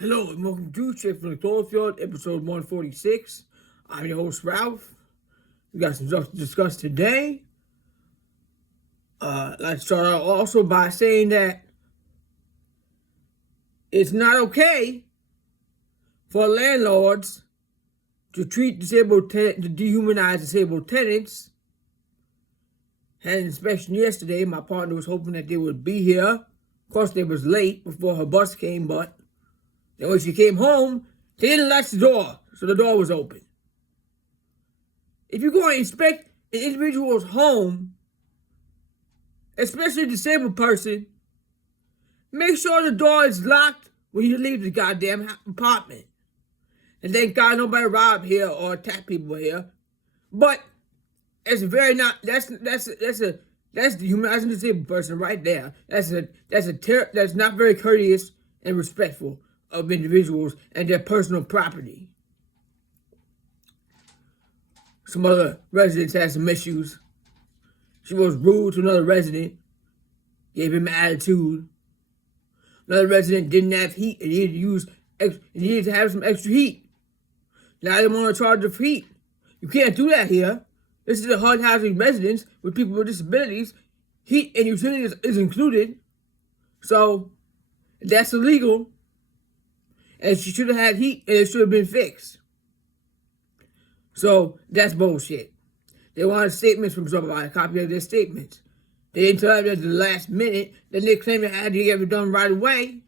Hello and welcome to Straight from the Cloverfield, episode 146. I'm your host, Ralph. We got some stuff to discuss today. Let's start out also by saying that it's not okay for landlords to treat to dehumanize disabled tenants. Had an inspection yesterday. My partner was hoping that they would be here. Of course, they was late before her bus came, but then when she came home, they didn't latch the door, so the door was open. If you go and inspect an individual's home, especially a disabled person, make sure the door is locked when you leave the goddamn apartment. And thank God nobody robbed here or attacked people here. But it's very not. That's dehumanizing a disabled person right there. That's not very courteous and respectful of individuals and their personal property. Some other residents had some issues. She was rude to another resident, gave him attitude. Another resident didn't have heat and needed to have some extra heat. Now they want to charge of heat. You can't do that here. This is a HUD housing residence with people with disabilities. Heat and utilities is included. So that's illegal. And she should have had heat and it should have been fixed. So that's bullshit. They wanted statements from somebody, a copy of their statements. They didn't tell them at the last minute, then they claim they had to get it done right away.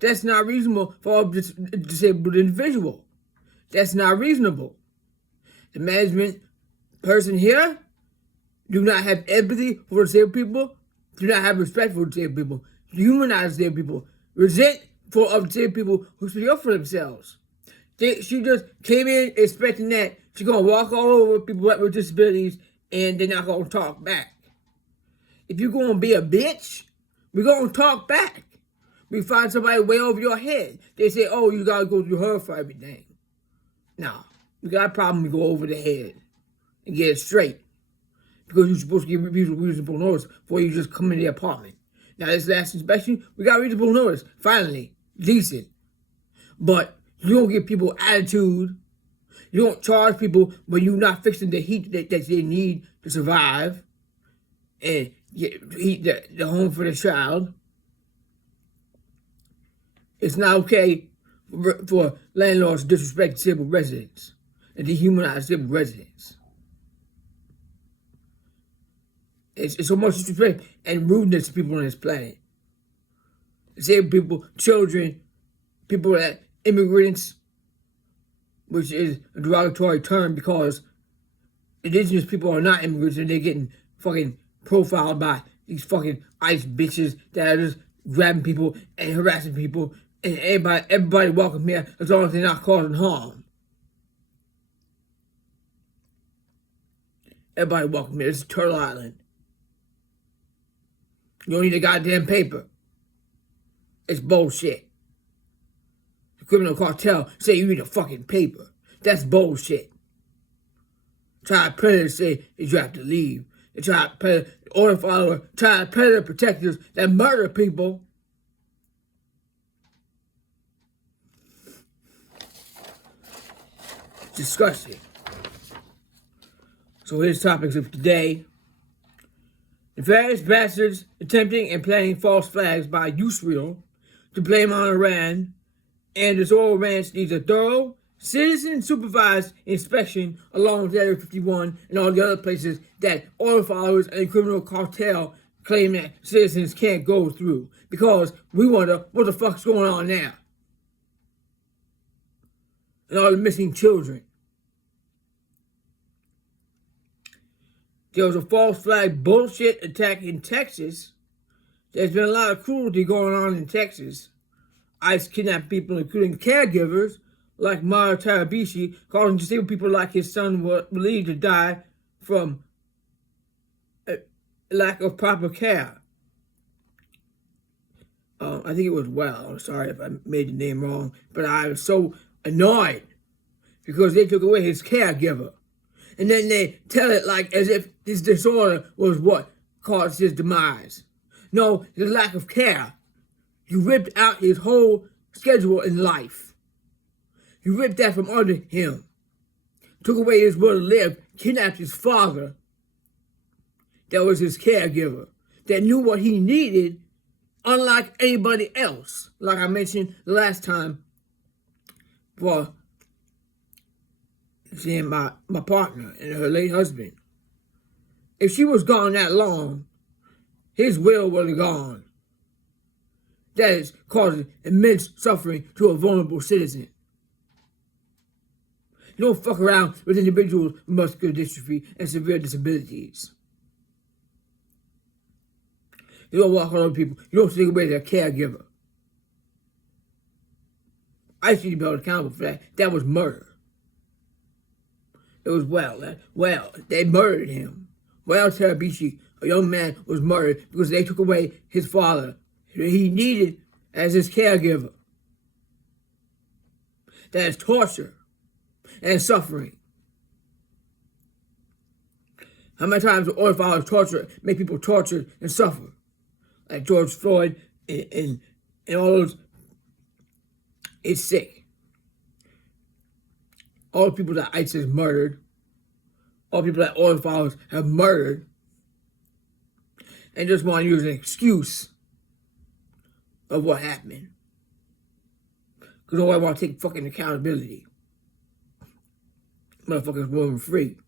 That's not reasonable for a disabled individual. That's not reasonable. The management person here do not have empathy for disabled people, do not have respect for disabled people, humanize disabled people, resent for disabled people who speak up for themselves. She just came in expecting that she's going to walk all over people with disabilities and they're not going to talk back. If you're going to be a bitch, we're going to talk back. We find somebody way over your head. They say, oh, you got to go through her for everything. No, you got a problem, you go over the head and get it straight. Because you're supposed to give reasonable notice before you just come in the apartment. Now, this last inspection, we got reasonable notice. Finally, decent. But you don't give people attitude. You don't charge people when you're not fixing the heat that they need to survive and heat the home for the child. It's not okay for landlords to disrespect disabled residents and dehumanize disabled residents. It's so much disrespect and rudeness to people on this planet. Disabled people, children, people that immigrants, which is a derogatory term because indigenous people are not immigrants and they're getting fucking profiled by these fucking ICE bitches that are just grabbing people and harassing people and everybody welcome here as long as they're not causing harm. Everybody welcome here. This is Turtle Island. You don't need a goddamn paper. It's bullshit. The criminal cartel say you need a fucking paper. That's bullshit. Child predators say that you have to leave. The child predator, order follower, child predator protectors that murder people. It's disgusting. So here's topics of today. Nefarious bastards attempting and planting false flags by Israel to blame on Iran, and this oil ranch needs a thorough, citizen-supervised inspection along with Area 51 and all the other places that oil followers and the criminal cartel claim that citizens can't go through because we wonder what the fuck's going on now. And all the missing children. There was a false flag bullshit attack in Texas. There's been a lot of cruelty going on in Texas. ICE kidnapped people, including caregivers like Mara Tarabishi, causing disabled people like his son were believed to die from a lack of proper care. I think it was I'm sorry if I made the name wrong, but I was so annoyed because they took away his caregiver. And then they tell it like as if this disorder was what caused his demise. No, the lack of care. You ripped out his whole schedule in life. You ripped that from under him. Took away his will to live, kidnapped his father, that was his caregiver, that knew what he needed, unlike anybody else. Like I mentioned the last time, for seeing my partner and her late husband. If she was gone that long, his will would have gone. That is causing immense suffering to a vulnerable citizen. You don't fuck around with individuals with muscular dystrophy and severe disabilities. You don't walk on other people. You don't take away their caregiver. I should be held accountable for that. That was murder. It was they murdered him. Well, Terabishi, a young man, was murdered because they took away his father, who he needed as his caregiver. That is torture and suffering. How many times do oil fathers torture, make people tortured and suffer? Like George Floyd and all those. It's sick. All the people that ICE has murdered, all the people that oil fathers have murdered, and just want to use an excuse of what happened. Because nobody want to take fucking accountability. Motherfuckers roaming free.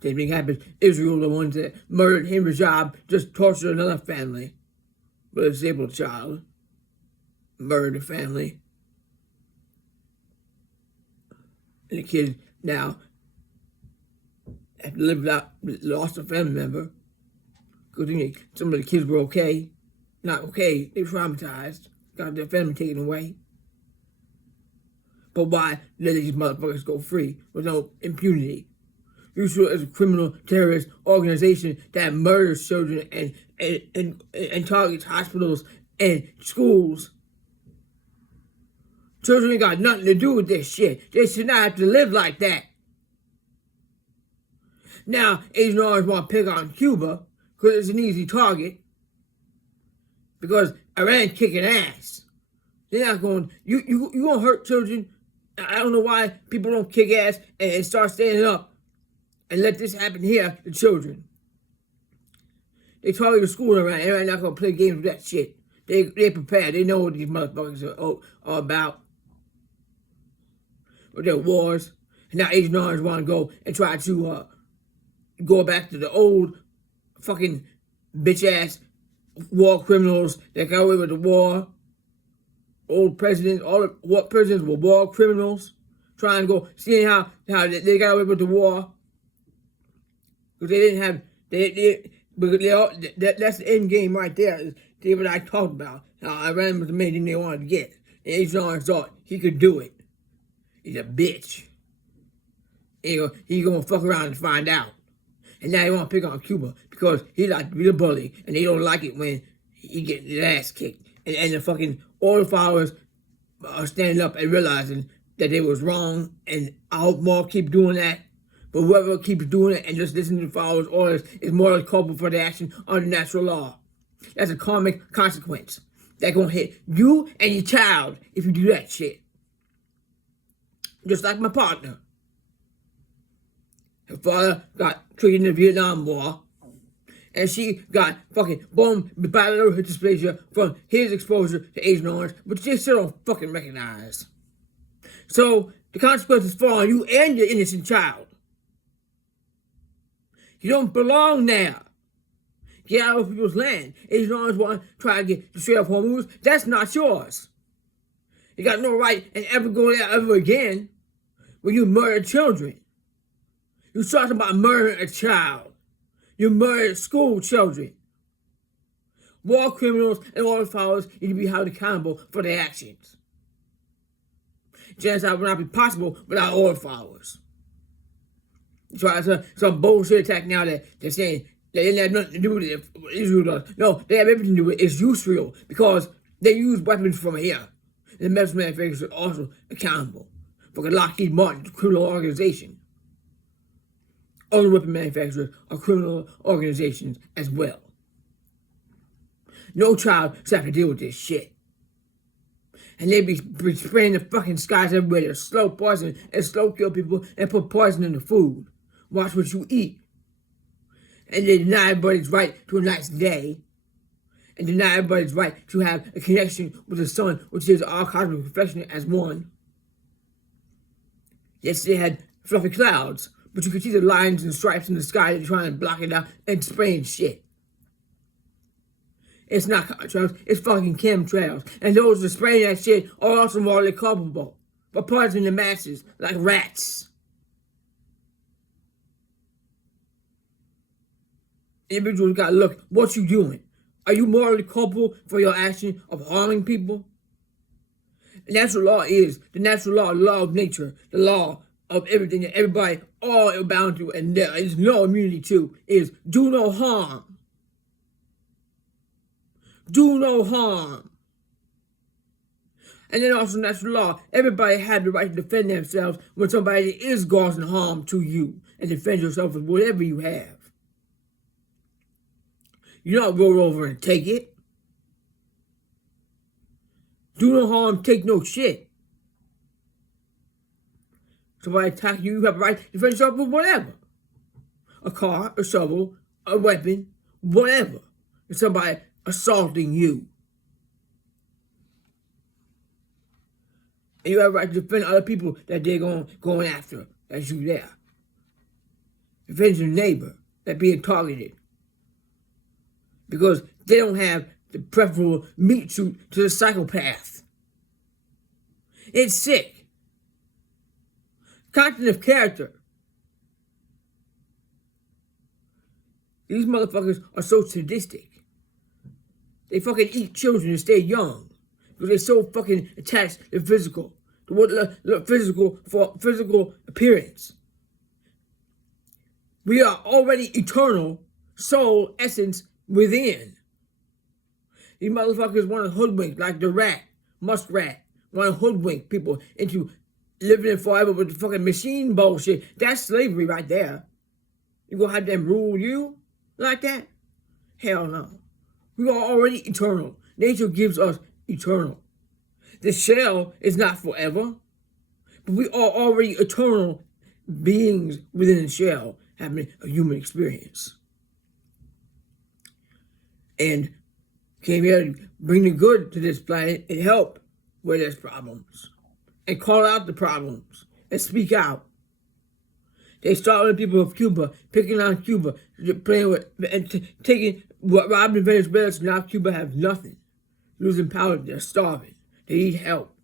Same thing happens. Israel, the ones that murdered him, Rajab, just tortured another family with a disabled child. Murdered the family. And the kid now have lived out, lost a family member. Because some of the kids were okay. Not okay. They were traumatized. Got their family taken away. But why let these motherfuckers go free with no impunity? You sure as a criminal terrorist organization that murders children and targets hospitals and schools. Children ain't got nothing to do with this shit. They should not have to live like that. Now, Agent Orange want to pick on Cuba because it's an easy target. Because Iran kicking ass. They're not going, you going to hurt children. I don't know why people don't kick ass and start standing up and let this happen here to children. They target the school around. They're not going to play games with that shit. They prepared. They know what these motherfuckers are about. With their wars. And now Agent Orange want to go and try to go back to the old fucking bitch-ass war criminals that got away with the war. Old presidents, all the war presidents were war criminals. Trying to go, seeing how they got away with the war. Because they didn't have, that's the end game right there. That's what I talked about. How Iran was the main thing they wanted to get. And Agent Orange thought he could do it. He's a bitch. He gonna fuck around and find out. And now he want to pick on Cuba because he like to be a bully and they don't like it when he get his ass kicked. And the fucking oil followers are standing up and realizing that they was wrong, and I hope more keep doing that. But whoever keeps doing it and just listening to followers' orders is morally culpable for their action under natural law. That's a karmic consequence. That's gonna hit you and your child if you do that shit. Just like my partner. Her father got treated in the Vietnam War, and she got fucking bombed with bilateral dysplasia from his exposure to Agent Orange, which they still don't fucking recognize. So the consequences fall on you and your innocent child. You don't belong there. Get out of people's land. Agent Orange want to try to get the Strait of Hormuz. That's not yours. You got no right and ever go there ever again when you murder children. You talking about murdering a child. You murdered school children. War criminals and oil followers need to be held accountable for their actions. Genocide would not be possible without oil followers. Try some bullshit attack now that they're saying they didn't have nothing to do with it. Israel does. No, they have everything to do with it. It's Israel because they use weapons from here. And the medicine manufacturers are also accountable for Lockheed Martin, the criminal organization. Other weapon manufacturers are criminal organizations as well. No child should have to deal with this shit. And they be spraying the fucking skies everywhere to slow poison and slow kill people and put poison in the food. Watch what you eat. And they deny everybody's right to a nice day. And deny everybody's right to have a connection with the sun, which is all cosmic reflection as one. Yes, they had fluffy clouds, but you could see the lines and stripes in the sky. They're trying to block it out and spraying shit. It's not contrails, it's fucking chemtrails. And those that spraying that shit are also morally culpable for poisoning the masses like rats. Individuals gotta look, what you doing? Are you morally culpable for your action of harming people? The natural law is the natural law, the law of nature, the law of everything that everybody all bound to, and there is no immunity to, is do no harm. Do no harm. And then also natural law, everybody has the right to defend themselves when somebody is causing harm to you, and defend yourself with whatever you have. You don't roll over and take it. Do no harm, take no shit. Somebody attack you, you have a right to defend yourself with whatever. A car, a shovel, a weapon, whatever. If somebody assaulting you. And you have a right to defend other people that they're going after, that's you there. Defend your neighbor that being targeted. Because they don't have the preferable meat suit to the psychopath. It's sick. Content of character. These motherfuckers are so sadistic. They fucking eat children to stay young. Because they're so fucking attached to physical. To what physical for physical appearance. We are already eternal soul essence within. These motherfuckers want to hoodwink like the rat, muskrat, want to hoodwink people into living forever with the fucking machine bullshit. That's slavery right there. You gonna have them rule you like that? Hell no. We are already eternal. Nature gives us eternal. The shell is not forever, but we are already eternal beings within the shell having a human experience. And came here to bring the good to this planet and help where there's problems. And call out the problems and speak out. They started with people of Cuba, picking on Cuba, playing with, and taking what robbed Venezuela, so now Cuba has nothing. Losing power, they're starving. They need help.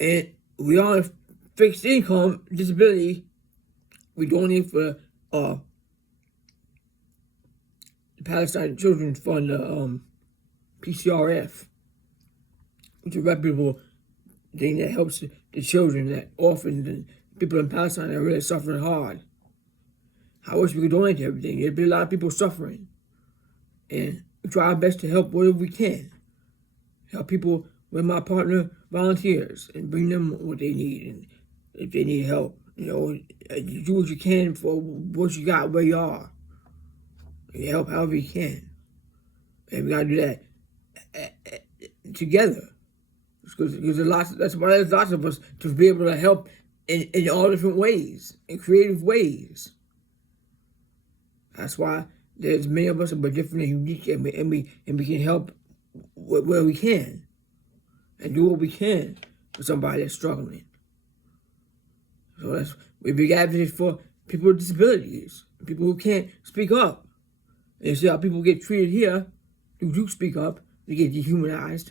And we all have fixed income, disability. We donate for the Palestine Children's Fund, PCRF, which is a reputable thing that helps the children, that orphans and people in Palestine are really suffering hard. I wish we could donate to everything. There'd be a lot of people suffering. And we try our best to help wherever we can. Help people with my partner volunteers and bring them what they need. And if they need help, you do what you can for what you got, where you are. You help however you can. And we gotta do that together. Because that's why there's lots of us to be able to help in all different ways, in creative ways. That's why there's many of us that are different and unique, and we can help where we can, and do what we can for somebody that's struggling. So we're big advocates for people with disabilities, people who can't speak up. And you see how people get treated here, who do speak up, they get dehumanized.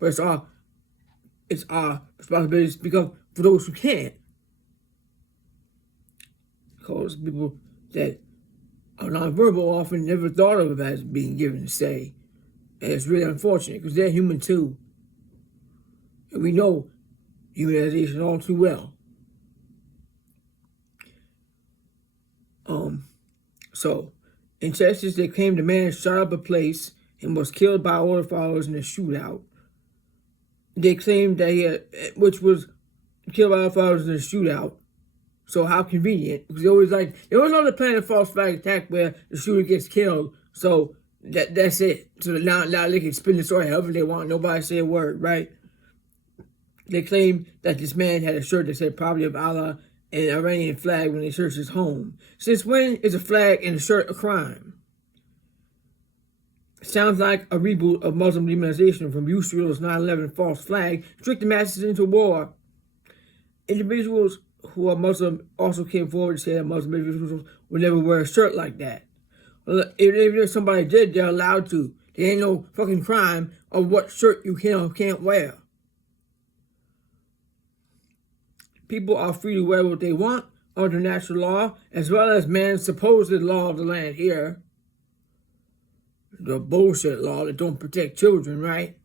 But it's our responsibility to speak up for those who can't. Because people that are nonverbal often never thought of as being given a say. And it's really unfortunate because they're human too. And we know humanization all too well. So, in Texas, they claimed a man shot up a place and was killed by order followers in a shootout. They claimed that which was killed by order followers in a shootout. So how convenient, because they always like to plan a false flag attack where the shooter gets killed. So That's it. So now they can spin the story however they want. Nobody say a word, right? They claim that this man had a shirt that said "Property of Allah" and an Iranian flag when they searched his home. Since when is a flag and a shirt a crime? Sounds like a reboot of Muslim demonization from Israel's 9/11 false flag, tricked the masses into war. Individuals who are Muslim also came forward to say that Muslim individuals would never wear a shirt like that. Even if somebody did, they're allowed to. There ain't no fucking crime of what shirt you can or can't wear. People are free to wear what they want under natural law, as well as man's supposed law of the land here. The bullshit law that don't protect children, right?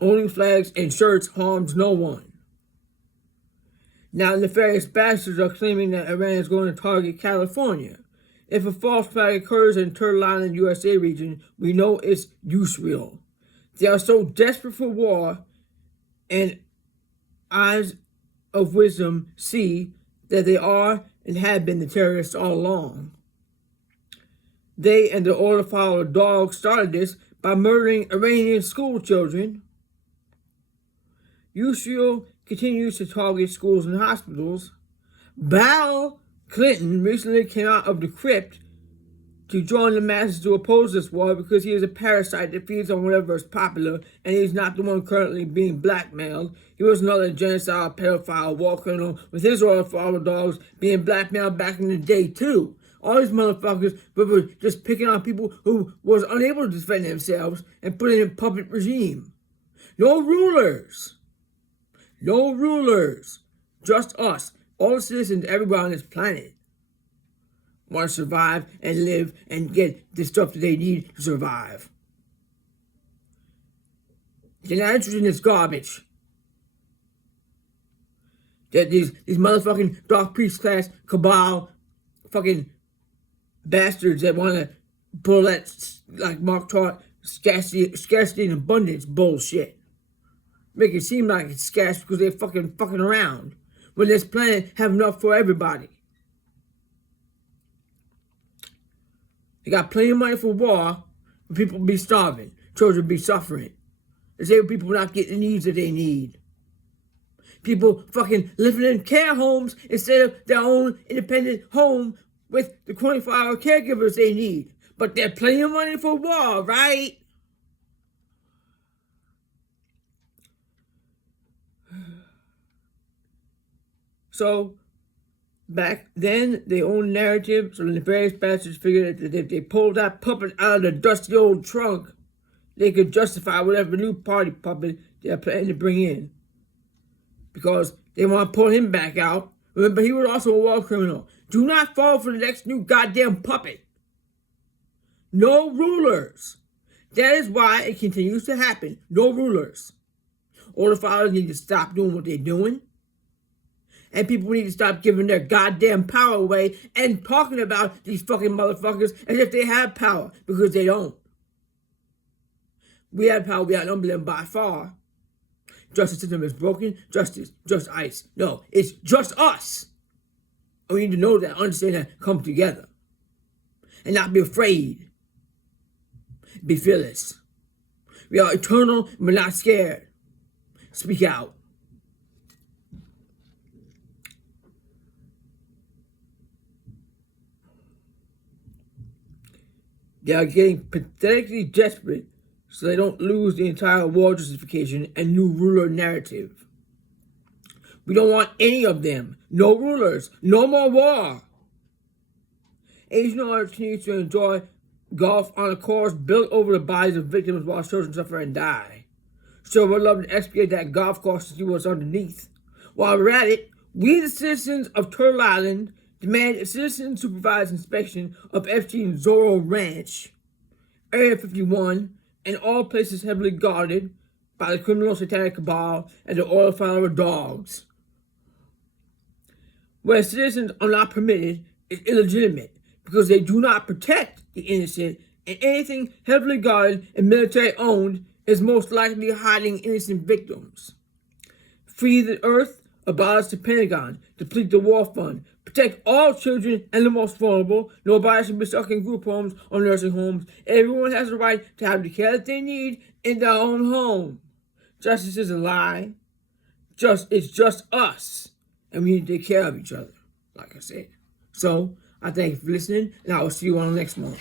Owning flags and shirts harms no one. Now, nefarious bastards are claiming that Iran is going to target California. If a false flag occurs in Turtle Island, USA region, we know it's Israel. They are so desperate for war, and eyes of wisdom see that they are and have been the terrorists all along. They and the order follower dogs started this by murdering Iranian school children. Israel continues to target schools and hospitals. Bill Clinton recently came out of the crypt to join the masses to oppose this war because he is a parasite that feeds on whatever is popular, and he's not the one currently being blackmailed. He was another genocidal, pedophile, war criminal with his order follower dogs being blackmailed back in the day too. All these motherfuckers were just picking on people who was unable to defend themselves and put in a puppet regime. No rulers. No rulers. Just us. All the citizens, everybody on this planet want to survive and live and get the stuff that they need to survive. They're not interested in this garbage. That these motherfucking dark priest class cabal fucking bastards that want to pull that, like Mark taught, scarcity and abundance bullshit. Make it seem like it's scarce because they're fucking around. When this planet have enough for everybody. They got plenty of money for war, but people be starving. Children be suffering. They say people not getting the needs that they need. People fucking living in care homes instead of their own independent home with the 24-hour caregivers they need. But they're plenty of money for war, right? So, back then, their own narrative, so the various bastards figured that if they pulled that puppet out of the dusty old trunk, they could justify whatever new party puppet they're planning to bring in. Because they want to pull him back out. Remember, he was also a war criminal. Do not fall for the next new goddamn puppet. No rulers. That is why it continues to happen. No rulers. All the fathers need to stop doing what they're doing. And people need to stop giving their goddamn power away and talking about these fucking motherfuckers as if they have power, because they don't. We have power, we outnumber them by far. Justice system is broken. Justice, just ICE. No, it's just us. And we need to know that, understand that, come together. And not be afraid. Be fearless. We are eternal, and we're not scared. Speak out. They are getting pathetically desperate so they don't lose the entire war justification and new ruler narrative. We don't want any of them. No rulers. No more war. Asian artists continue to enjoy golf on a course built over the bodies of victims while children suffer and die. So we'd love to expiate that golf course to see what's underneath. While we're at it, we the citizens of Turtle Island demand a citizen-supervised inspection of Epstein's Zorro Ranch, Area 51, and all places heavily guarded by the criminal satanic cabal and the oil follower dogs. Where citizens are not permitted is illegitimate because they do not protect the innocent, and anything heavily guarded and military-owned is most likely hiding innocent victims. Free the earth abolish the Pentagon, deplete the war fund, protect all children and the most vulnerable. Nobody should be stuck in group homes or nursing homes. Everyone has the right to have the care that they need in their own home. Justice is a lie. It's just us, and we need to take care of each other, like I said. So I thank you for listening, and I will see you on the next one.